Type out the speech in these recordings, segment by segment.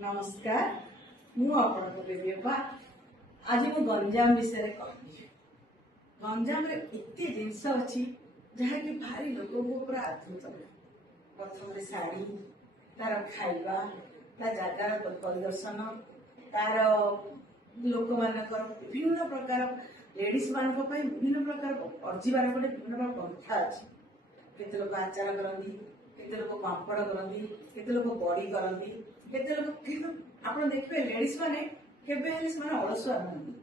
नमस्कार मु आपनको बेबी बाबा आज मु गंजाम विषय कहबी। गंजाम रे एते जिनस अछि जहा कि भारी लोक को पूरा अद्भुत। प्रथम शाढ़ी तार खाइबा ता जगार परिदर्शन तार लोक मानकर विभिन्न प्रकार लेडीज मान विभिन्न प्रकार अर्जिबार गोटे विभिन्न प्रकार पंथा अच्छी। केते लोक आचार करती, केते लोक पापड़ करती, केते लोक बड़ी करती, केते लोक आप देखिए लेडीज मैंने केबे अलसुआ नुहति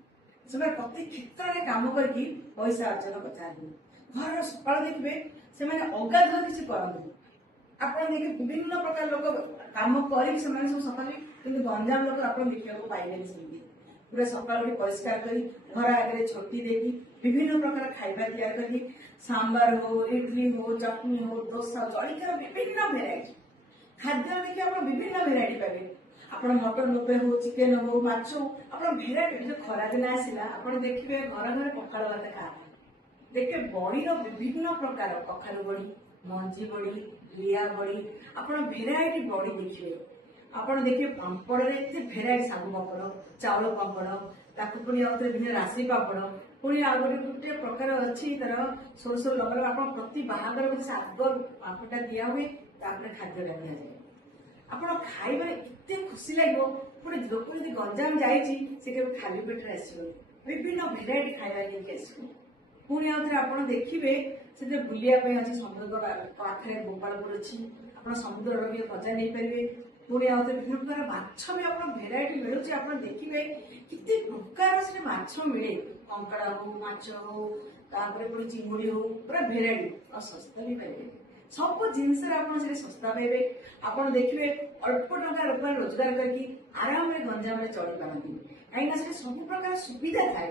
से प्रति क्षेत्र में काम करके पैसा अर्जन करते। घर सकाल देखिए से अगाध किसी करते आप देखिए विभिन्न प्रकार लोक कम कर सकाल कि गंजाम लोक आप देखा पाइबे सेमती पूरा सकाल परिष्कार कर घर आगे छोटी देकी विभिन्न प्रकार खाइबा तैयार कर सांबार हो, इडली हो, चटनी हो, डोसा जलिकार विभिन्न भेराइटी खाद्य देखिए आप विभिन्न भेराइटी पाइबे। आप मटन लोपे हो, चिकेन हो, माछ हो, आप भेराइटी जो खरा दिन आसला आप देखिए घर घर पखाड़ भात खा देखिए बड़ी विभिन्न प्रकार कखारु बड़ी, मंजी बड़ी, लिया बड़ी, आप भेराइटी बड़ी देखिए। आप देखिए पापड़ एत भेराइटी सागु पापड़, चाउल पापड़, ताकू पुणी आने राशि पापड़ पुणी आ गोटे प्रकार अच्छी तार सोर लगा आप प्रति बाहागर आग पापड़ा दिया हुए खाद्य दिया जाए। आप खाइबार एते खुशी लगे गोटे लोक जो गंजाम जाइए खाली पेट आसो विभिन्न भेराइटी खाइबा लेकिन आसो पुणी आउे आप देखिए से बुलाया अच्छी समुद्र पाखे गोपालपुर अच्छी आप समुद्र भी मजा नहीं पारे पुणी आउे विभिन्न प्रकार माछ भी आप भेराइटी मिलूँ आप देखिए कितने प्रकार से माछ मिले कंकड़ा हो, माछ हो, पुणी चिंगुड़ी हो पूरा भेराइटी और सस्ता भी पाइबे सब जिनस सस्ता पाइबे। आप देखिए अल्प टଙ୍କା रोजगार करके आराम में गंजाम में चढ़ी पारती कहीं सब प्रकार सुविधा थाए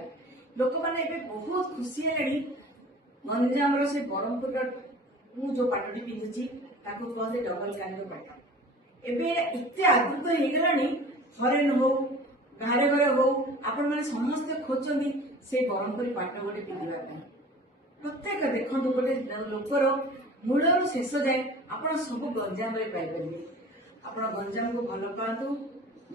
लोक मैंने बहुत खुशी है। गंजाम से ब्रह्मपुर जो पाटटी पिंधुची कहते डबल कांड पाट एते आदृत हो गलानी फरेन हो घरे घरे हो आपण मैंने समस्ते खोजती से ब्रह्मपुरी पाट गोटे पिंधा प्रत्येक देखो गोटे लोकर मूल शेष जाए आप सब गंजाम पाइपर। आप गंजाम को भल पातु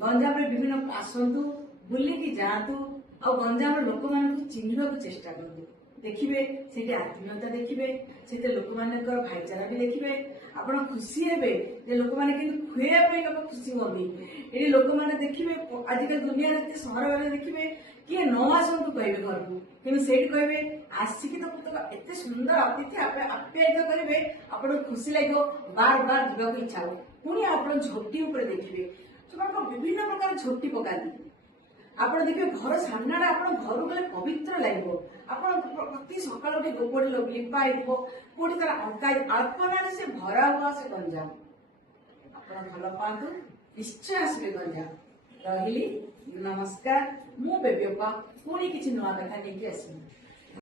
गंजाम विभिन्न आसतु बुलिकी जातु आ गंजाम लोक मान चिन्ह चेष्टा करूँ देखिए से आत्मीयता देखिए से लोक मान भाईचारा भी देखिए आप खुशी हे लोक मैंने खुआई लोग खुशी हमें ये लोक मैंने देखिए आजिकल दुनिया सहर वाले देखिए किए न आसतु कहे घर को कि कहे आसिक तो एत सुंदर अतिथि आप्यायित करेंगे आप खुशी लगे बार बार जावाक इच्छा हो पुणी आप झोटी देखिए सब विभिन्न प्रकार झोटी पकाती आप देखिए घर सामना आप घर गले पवित्र लगे आप प्रति सकाल गोपड़ी लिपाई कोटी तार अंका अल्पना से भरा हुआ से गंजाम आप भल पातु निश्चय आसबे गंजाम रही। नमस्कार मु बेबी बाबा पुणी किसी नुआ कथा नहीं आसबी।